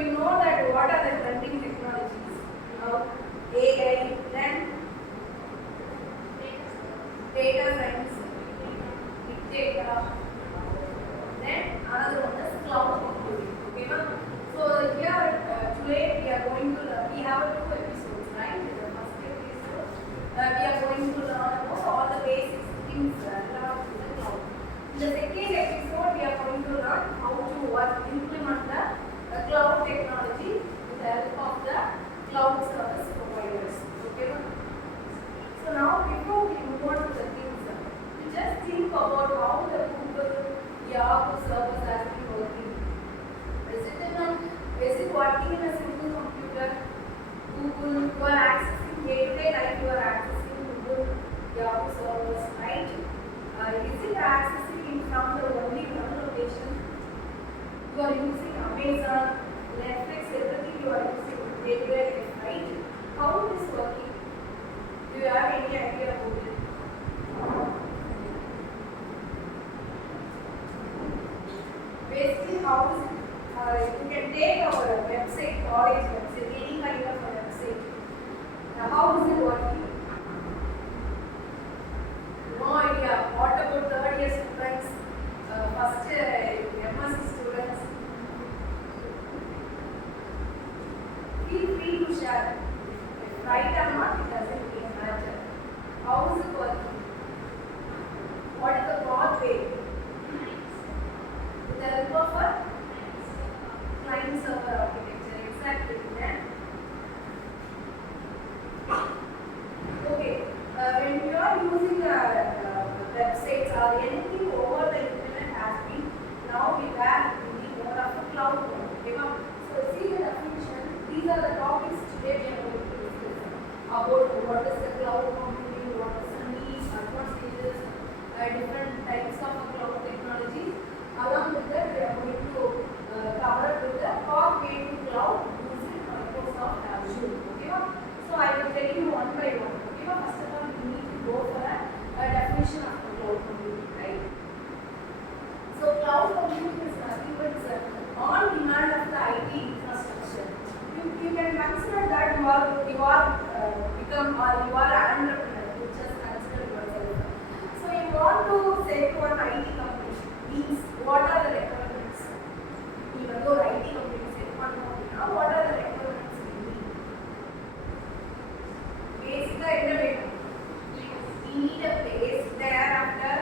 you know that what are the trending technologies? AI, then data science, big data, then another one is cloud computing. Okay, ma'am? So here today we are going to we have two episodes, right? The first episode we are going to learn about all the basic things relevant to the cloud. In the second episode we are going to learn how to implement the cloud technology with the help of the cloud service providers. Okay, ma'am? So now before we move on to the things, we just think about how the Google Yahoo servers has been working. Is it working in a single computer? Google, you are accessing day-to-day life, you are accessing Google Yahoo servers, right? Is it accessing from the only one location? You are using Amazon, Netflix, everything you are using day-to-day life, right? How it is working? Do you have any idea about it? Basically, how is it? You can take our website, college website, any kind of a website. How is it working? No idea. What about third year students, first MSc students? Feel free to share. If right or not, it doesn't really matter. How is it working? What is the broad way? With the help of a client server architecture. Exactly. Then, okay. When you are using websites or anything over the internet has been, now we have the more of a cloud one. Okay, so see the definition. These are the topics today we are going to discuss about what is the cloud computing, what is the needs, advantages, different types of cloud technologies. Along with that, we are going to cover with the pathway to cloud using Microsoft Azure. Okay, so I will tell you one by one. Okay, first of all, we need to go for a definition of the cloud computing, right? So cloud computing is nothing but on demand of the IT infrastructure. You can consider that you are become or you are an entrepreneur. You just consider yourself. So you want to say to an IT company means what are the requirements? Even though IT company say one company, now what are the requirements we need? Basically, innovator. We need a place. Thereafter,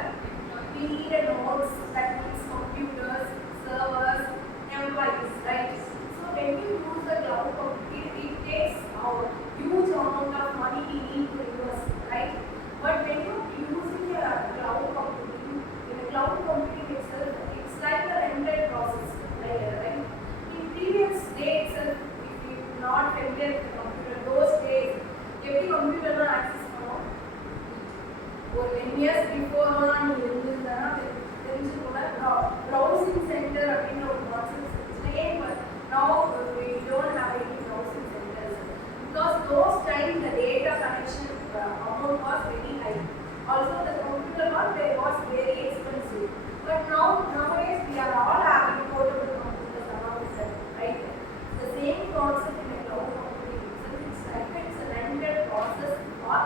we need a nodes that means computers, servers, employees, right? So when you use the cloud computing, it takes a huge amount of money we need to invest, right? But when you using a cloud computing, in a cloud computing itself, it's like a rented process, right? In previous days, if you not familiar with the computer, those days, every computer not access பண்ணும். ஒரு 10 years before நான் இருந்ததுன்னா தெரிஞ்சுக்கோங்க browsing center அப்படின்ற ஒரு concept இருந்துச்சு. Now we don't have any browsing centers because those time the data connection amount was very high. Also the computer was very expensive. But nowadays we are all having portable computers around us, right? The same concept in the cloud computing itself, it's a rented process for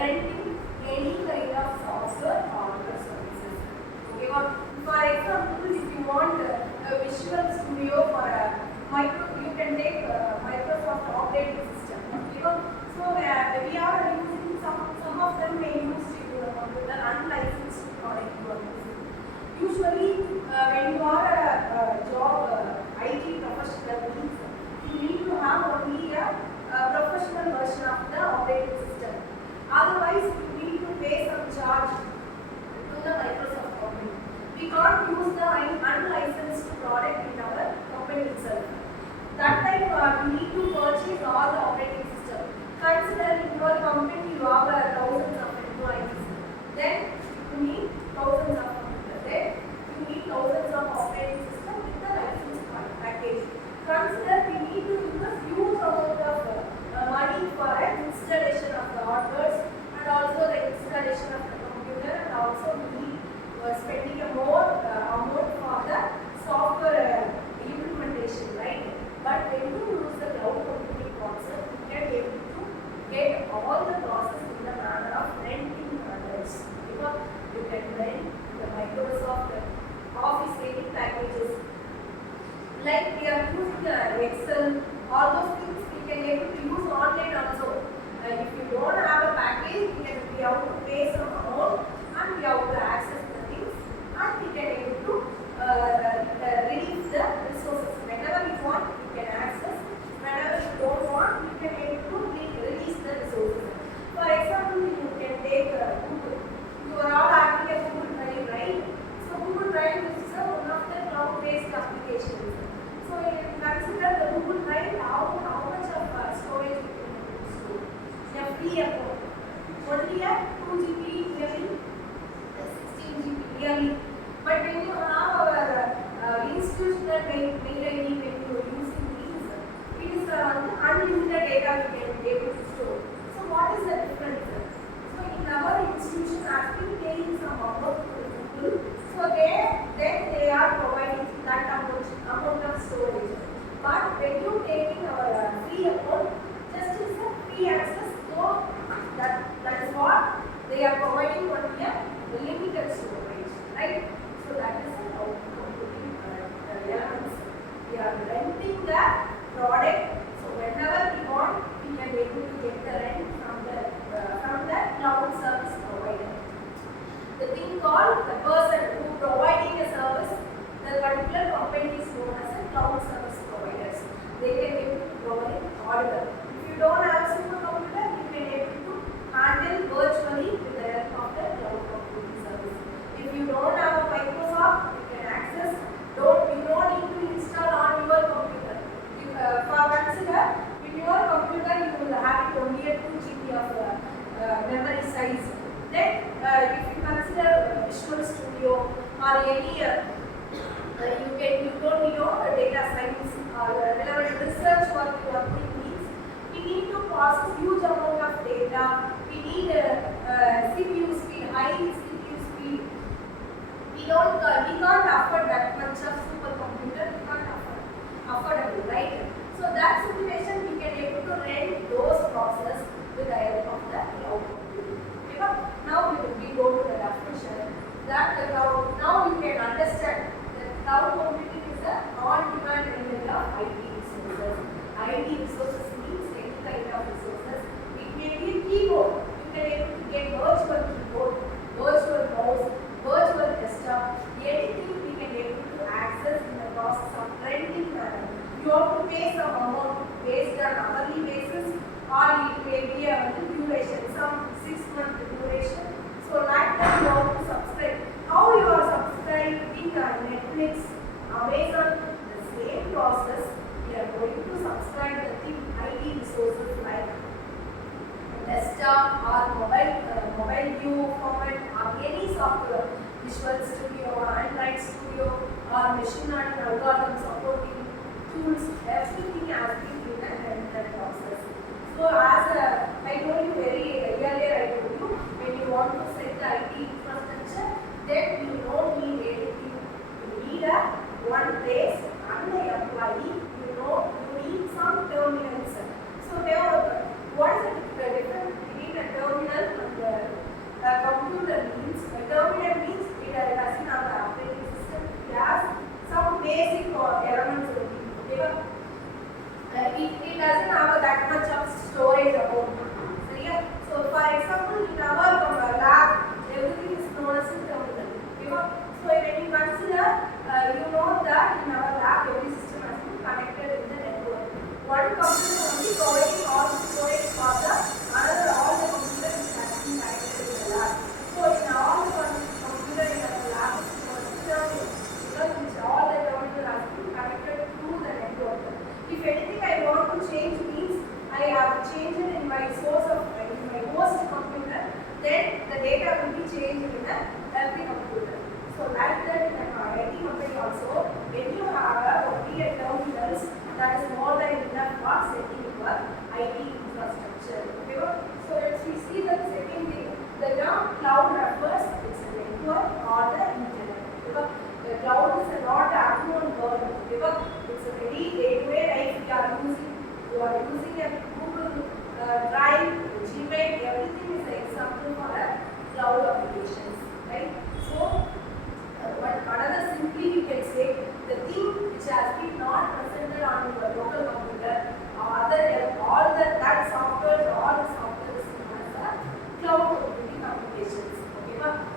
renting any kind of software or hardware services. Okay, for example, if you want a visual studio for a you can take Microsoft operating system. Okay, so we are using some of them may use the computer unlicensed product you are using. Usually, when you are a job IT professional, you need to have only a professional version of the operating system. Otherwise, you need to pay some charge to the Microsoft company. We can't use the unlicensed product in our company itself. That time we need to purchase all the operating system. Consider in your company you have thousands of employees. Then you need thousands of computers. Then you need thousands of operating system with the license package. Consider we need to use huge amount of money for installation of the hardware and also the installation of the computer, and also we need spending a more amount for the software implementation, right? But you use the cloud computing concept, you can be able to get all the process in the manner of renting methods. Because you can rent the Microsoft Office rating packages. Like we are using Excel, all those things we can able to use online also. If you don't have a package, we have to pay some amount and we have to access the things and we can able to release the resources. Whenever we want, we can access. Whenever you don't want, we can able to release the resources. For example, you can take Google. You are all having a Google Drive, right? So Google Drive is one of the cloud-based applications. So you can consider the Google Drive, how much of storage you can store. A free account. Only a 2 GB yearly, 16 GB yearly. But when you have our institutional mail ID, when you are using these, it is unlimited data we can be able to store. So what is the difference? So in our institution, has been paying some amount to Google. So then they are providing that amount of storage. But when you taking our free account, just is a free access. So that is what they are providing only a limited storage, right? So that is a cloud computing elements. We are renting the product. So whenever we want, we can be able to get the rent from the cloud service provider. The thing called the person who providing a service, the particular company is known as a cloud service providers. They can be able to provide hardware. If you don't have a supercomputer, you can be able to handle virtually with the help of the cloud computing service. If you don't have a Microsoft, you can access. You don't need to install on your computer. For consider, in your computer you will have only a 2 GB of memory size. Then if you consider Visual Studio or any you don't need data science or relevant research work you are doing needs. We need to process huge amount of data. We need CPU speed, high CPU speed. We can't afford that much of supercomputer. We can't affordable, right? So that situation we can able to rent those process with the help of the cloud computing. Okay, now we go to the definition. Now you can understand that cloud computing is a on-demand rental of IT resources. IT resources means any kind of resources. It may be a keyboard. You can able to get virtual keyboard, virtual mouse, virtual desktop. Anything we can able to access in the process of renting manner. You have to pay some amount based on hourly basis, or it may be a duration, some 6-month duration. So like that you have to subscribe. How you are subscribing Netflix, Amazon, the same process. We are going to subscribe the IT resources like desktop or mobile view format or any software, Visual Studio or Android Studio or machine learning algorithm supporting tools. Everything has been in the rental process. So as I told you earlier, I told you when you want to set the IT infrastructure, then you don't need anything. You need one place and the employee. You need some terminals. So what is the difference between a terminal and a computer means? A terminal means it doesn't have an operating system. It has some basic elements only. It doesn't have that much of storage about it. So for example, in our lab, everything is known as a terminal. So when you consider, you know that in our lab, every system has been connected in the network. One computer only providing all the storage for the another, all the computers has been connected in the lab. So in all the computer in our lab, because all the terminal has been connected through the network. If anything I want to change means I have changed it in my source of in my host computer, then the data will be changed in every computer. So like that in an IT company also, when you have only a terminals, that is more than enough for setting your IT infrastructure. Okay? So let's see the second thing. The term cloud refers to the network or the internet. The cloud is not unknown word. Because it's a very day-to-day life we are using. You are using a Google Drive, Gmail, everything is an example for a cloud applications, right? So, another simply we can say the thing which has been not presented on your local computer or other all that software, all the software is known as a cloud computing applications. Okay,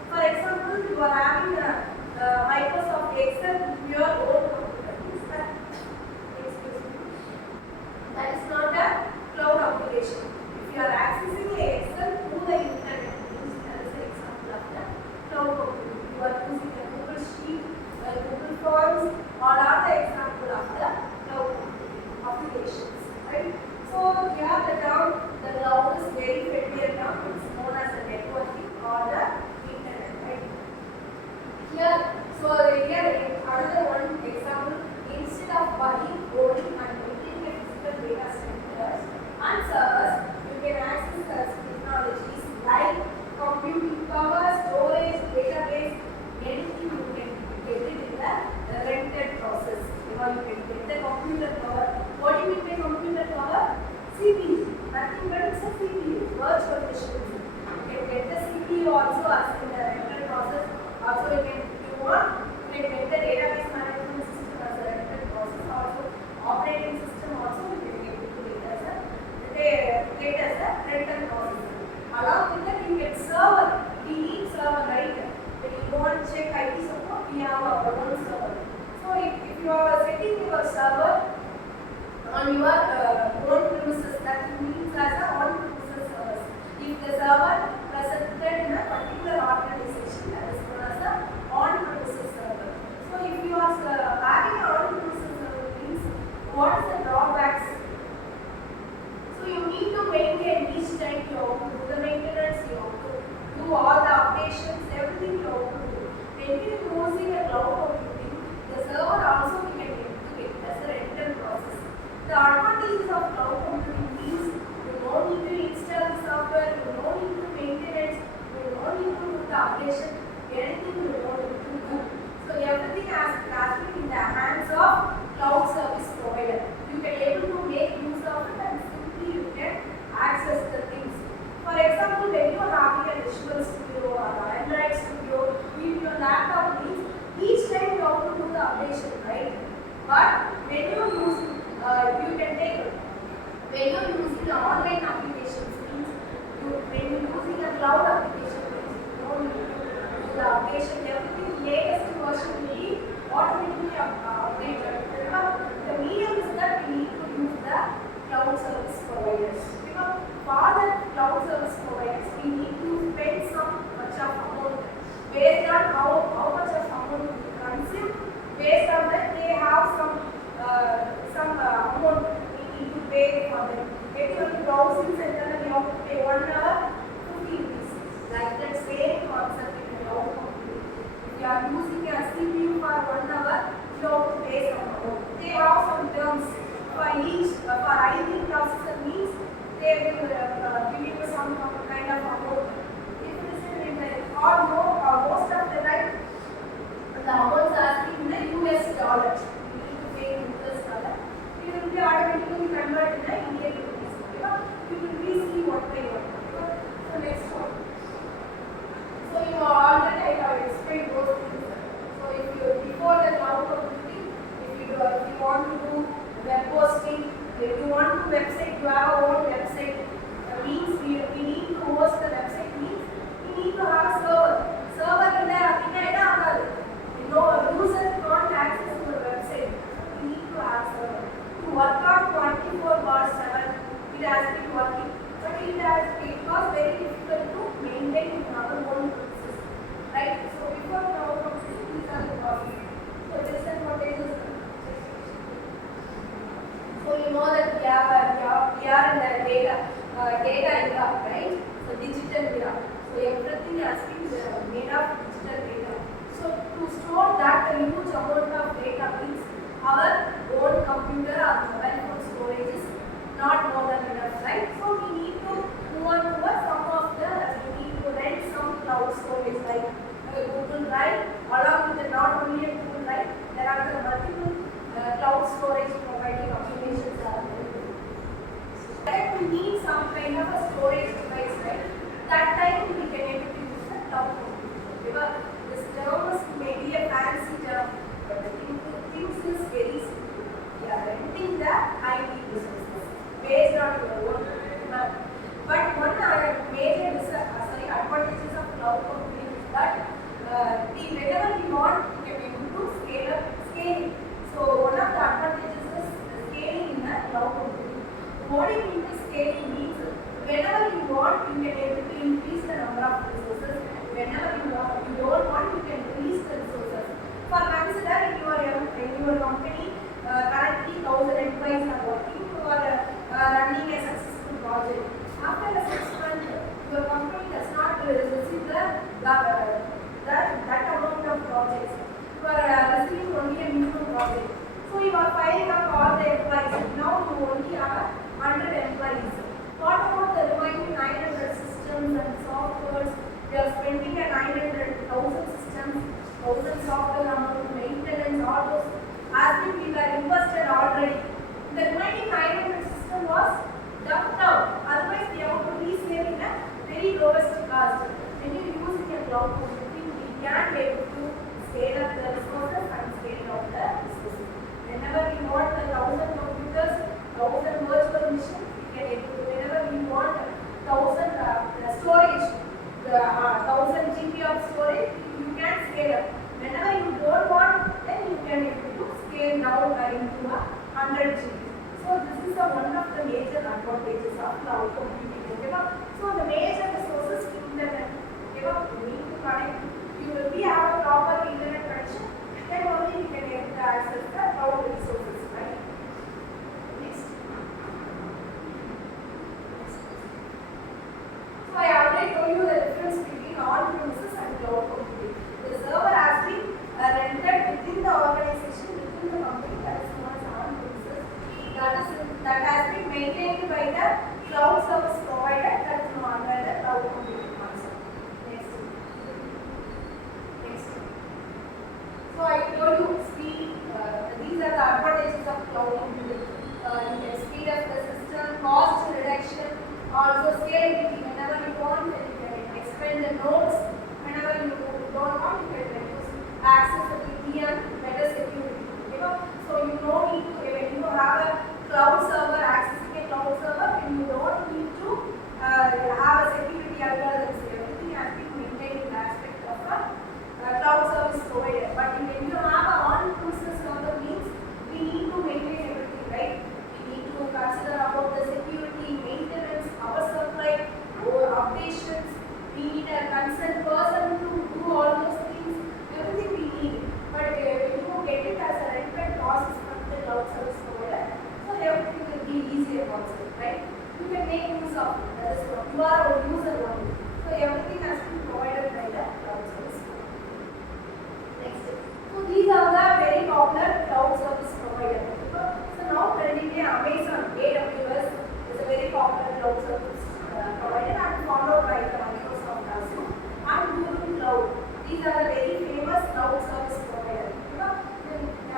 for example, you are having a Microsoft Excel in your own computer. Excuse me. That is not a cloud application. If you are accessing Excel through the internet, that is an example of the cloud computing. You are using a Google Sheet, Google Forms, all are the example of the cloud computing applications. Right? So here the term, the cloud is very familiar term. It's known as the networking or the internet. Right? Here, so here another one example. Instead of buying, owning, and maintaining a physical data centers and servers, you can access such technologies like computing power, storage, database, anything you can get it in the rented process. You can get the computer power. What do you mean by computer power? CPU. Nothing but it's a CPU, virtual machine. You can get the CPU also as in the rented process. Also you can, if you want, you can get the database management system as a rented process. Also operating system also you can get it as a rented process. Along with that you get server. We need server, right? When you want to check IT support, we have our own server. So if you are setting your server on your own premises, that means as a on-premises service. If the server presented in a particular organization, that is known as a on-premises server. So if you are having an on-premises server, means what is the drawbacks? So you need to maintain each time you have to do the maintenance, you have to do all the updations, everything you have to do. When you are using a cloud computing, the server also we can get as a rental process. The advantages of cloud computing means you don't need to install the software, you don't need to maintenance, you don't need to do the updation, anything you don't need to do. So everything has been in the hands of cloud service provider. You can able to make use of it and simply you can access the things. For example, when you are having a Visual Studio or Android Studio, in your laptop means each time you have to do the updation, right? But when you use, you can take it. When you are using the online applications means, when you are using a cloud application means, you don't need to do the updation, everything latest version will be automatically updated. The medium is that we need to use the cloud service providers. Because for the cloud service providers, we need to spend some much of amount based on how much of amount we consume. Based on that, they have some amount we need to pay for them. If you are browsing center, you have to pay 1 hour 50 rupees. Like that same concept in the cloud computing. If you are using a CPU for 1 hour, you have to pay some amount. They have some terms for each. For IT processor means they will give you some kind of amount. If it is in the most of the time, the amounts are in the US dollar. You need to pay in US dollar. It will be automatically converted in the Indian rupees. You will be see what they want. So next one. So you know already I have explained those things. So if you before the cloud computing, if you want to do web hosting, if you want to website, you have your own website. Means we need to host the website. Means we need to have a server. Server in there, no user can't access your website. We need to have server. To work on 24/7, it has been working, but it was very difficult to maintain in our own process. Right? So before cloud computing, these are the problems. So disadvantages. So you know that we are in the data era, right? So digital era. So everything has been made of digital data. So to store that huge amount of data means our own computer or mobile phone storage is not more than enough, right? So we need to move on to we need to rent some cloud storage like Google Drive along with the not only a tool, right? There are the multiple cloud storage providing applications are available. That we need some kind of a storage device, right? That time we can able to use the cloud computing. Because this term is maybe a fancy term, but the things is very simple. We are renting the IT resources based on your own demand. But one major advantages of cloud computing is that whenever we want, we can able to scaling. So one of the advantages is scaling in the cloud computing. What it means scaling means whenever you want, you can able to increase the number of resources. Whenever you don't want, you can release the resources. For consider in your company, currently 1,000 employees are working. You are running a successful project. After a 6 months, your company does not receive that amount of projects. You are receiving only a minimum project. So you are filing up all the employees. Now you only have 100 employees. What about the remaining 900 systems and softwares? We are spending a 900,000 systems, 1,000 software amount, maintenance, all those. As if we were invested already. The remaining 900 system was dumped out. Otherwise, we have to resave in a very lowest cost. When you use in a cloud computing, we can be able to scale up the resources and scale down the resources. Whenever we want 1,000 computers, 1,000 virtual machines, we can able to. Whenever we want 1,000 storage, 1,000 GB of storage, you can scale up. Whenever you don't want, then you can able to scale down into 100 GB. So this is one of the major advantages of cloud computing. So the major resources internet. You need to connect. You will be have a proper internet connection. Then only we can get the access the cloud resources, right? Next. So I already told you the difference between on-premises and cloud computing. The server has been rented within the organization, within the company, that is known as on-premises. That has been maintained by the cloud service provider, that is known as the cloud computing concept. Next. So I told you speed. These are the advantages of cloud computing. You can speed up the system, cost reduction, also scalability. Whenever you want, you can expand the nodes. Whenever you don't want, you can reduce accessibility and better security. So you don't need to, when you have a cloud server, accessing a cloud server, and you don't need to have a security algorithms. Everything has been maintained in the aspect of a cloud service provider. But when you have an on-premises server, means we need to maintain everything, right? We need to consider about the security, maintenance, power supply, updations. We need a concerned person to do all those things. Everything we need. But when you get it as a rented process from the cloud service provider, so everything will be easier also, right? You can make use of it. That is what you are a user only. So everything has been provided by the cloud service provider. Next. So these are the very popular cloud service provider. So now currently Amazon AWS is a very popular cloud service provider and followed by the Microsoft Azure and Google Cloud. These are the very famous cloud service providers.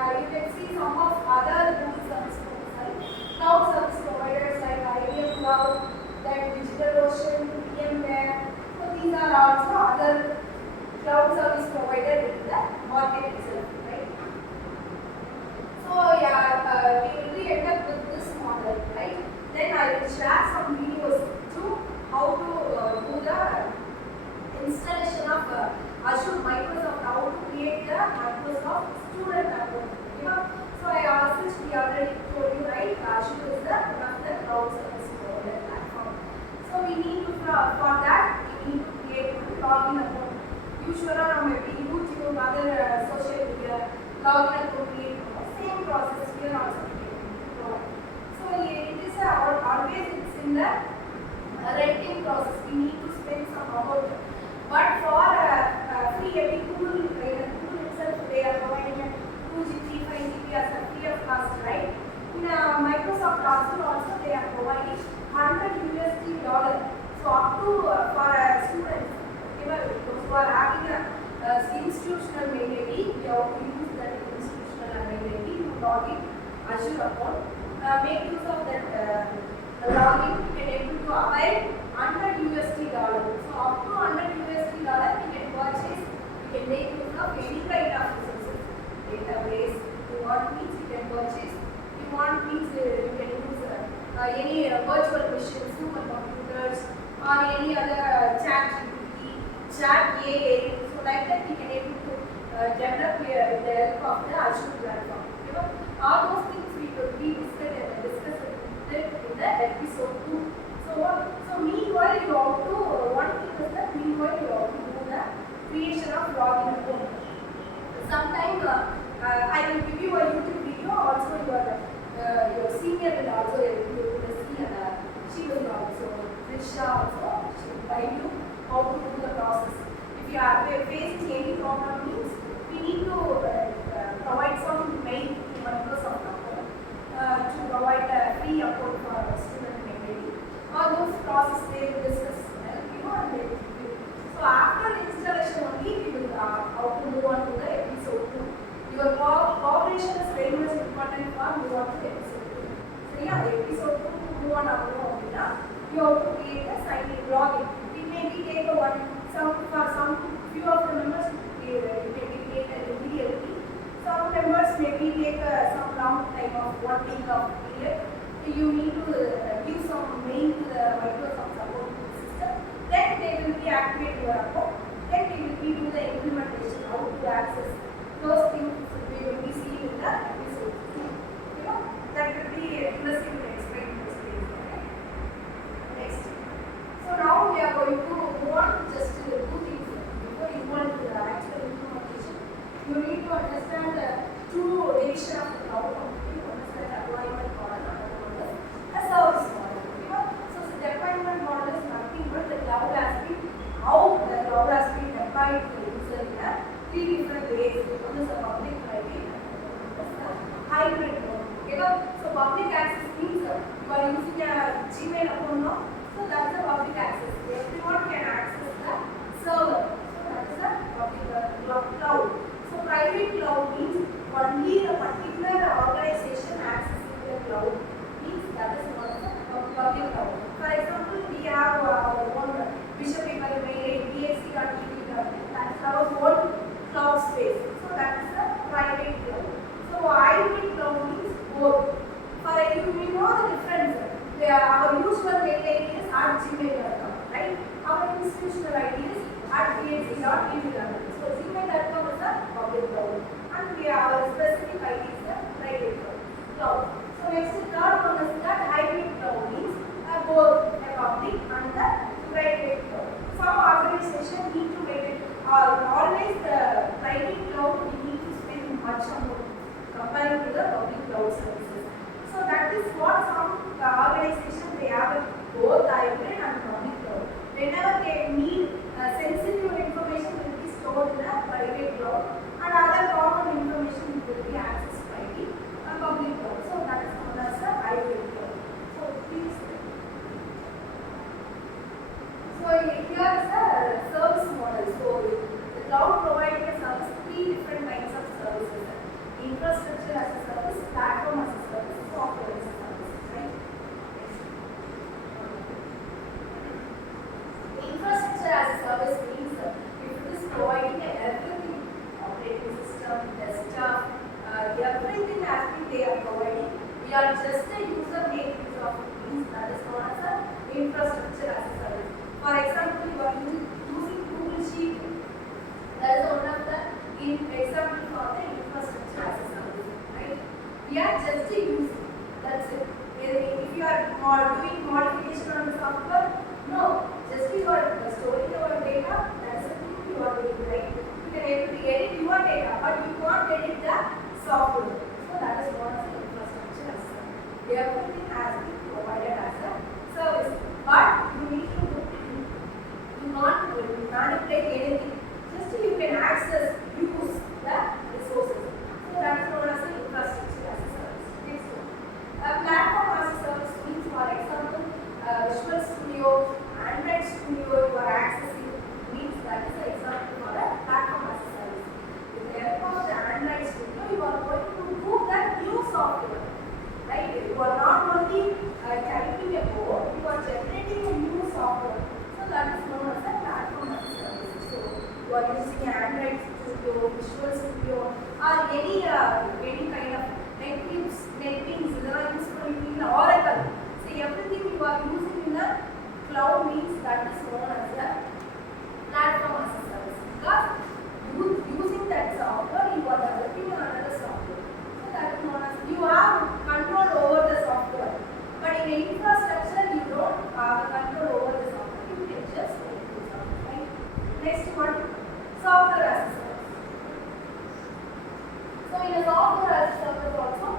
You can see some of other Google service providers, cloud service providers like IBM Cloud, then DigitalOcean, VMware. So these are also other cloud service providers in the market itself, right? So yeah, we will end up with this model, right? Then I will share some videos to how to do the installation of Azure Microsoft, how to create the Microsoft student account. So since we already told you, right, Azure is one of the cloud service provider platform. So we need to, for that, we need to create a login account. Usually on maybe YouTube, other social media, login account create. Same process here also. So it is always it's in the renting process. We need to spend some amount. But for free, Google itself, they are providing a 2 GB, 5 GB as a free of cost, right? In Microsoft Azure also, they are providing $100. So up to for students, those who are having a institutional mail ID, you have to use that institutional mail ID to log in Azure account. Make use of that login. You can able to avail $100. So up to $100, you can purchase. You can make use of any kind of resources. Database. You want means you can purchase. You want means you can use any virtual machines, supercomputers, or any other chat GPT, chat AI. So like that, we can able to develop with the help of the Azure platform. You know, all those things we will be discussed in the episode 2. So meanwhile, you have to one thing is that meanwhile you have to do the creation of login account. Sometime I will give you a YouTube video. Also, your senior will also you will see she will also Trisha also she will guide you how to do the process. If you are facing any problem, means we need to provide some mail to Microsoft account to provide a free account for a student mail. All those process they will discuss, and they will give you. So after installation only we will how to move on to the episode 2. Your cooperation is very much important for move on to the episode 2. So episode 2 to move on you have to create a sign in login. It may be take for some few of the members it may be created immediately. Some members may be take some long time of 1 week of period. You need to give some mail to the Microsoft support system. Then they will be activate your account. Then they will be do the implementation, how to access those things we will be seeing in the episode. That will be interesting to explain this thing. Next. So now we are going to move on to just 2 things. Before you go into the actual implementation, you need to understand the 2 division of the cloud computing. One is the deployment model, another one is a service model. So the deployment model is nothing but the cloud has been how the cloud has been deployed to the user in 3 different ways. One is a public private, one is a hybrid mode. So public access means you are using a Gmail account now. So that's the public access. Everyone can access the server. So that is the public cloud. So private cloud means only the particular organization accessing the cloud. Means that is not the public cloud. For example, we have our own Bishop Paper Mail, DXC.TV. That's our own cloud space. So that is the private cloud. So hybrid cloud means both. For you know the difference. Our usual mail ID is @gmail.com, right? Our institutional ID is @dxc.tv.com. So gmail.com is the public cloud, and our specific ID is the private cloud. So next, third one is that hybrid cloud means both a public and the private cloud. Some organization need to make it always the private cloud. We need to spend much amount compared to the public cloud services. So that is what some organizations they have both hybrid and public cloud. Whenever they need sensitive information will be stored in a private cloud, and other common information will be accessed by the public cloud. So that is known as a hybrid cloud. So please. So here is a service model. So the cloud provides a service 3 different kinds of services. Infrastructure as a service, platform as a service, software as a service, right? Infrastructure as a service means if it is providing everything, operating system, desktop, everything has been they are providing. We are just a user make use of it, means that is known as a infrastructure as a service. For example, you are using Google Sheet. That is one of the example for the infrastructure as a service, right? We are just a user. That's it. If you are doing modification on the software, no, just you are storing your data. That's the thing you are doing, right? You can edit your data, but you can't edit the software. So that is what is the infrastructure as a service. Everything has been provided as a service, but you need to not manipulate anything. Just you can access, use the resources. So that is known as the infrastructure as a service. Next one. A platform as a service means, for example, you are using Android Studio, Visual Studio, or any kind of NetBeans, use in Oracle. So everything you are using in the cloud means that is known as a platform as a service. Because using that software, you are developing another software. So that is known as you have control over the software. But in infrastructure, you don't have control over the software. You can just use software. Right? Next one, software as a service. So in a software as a service also,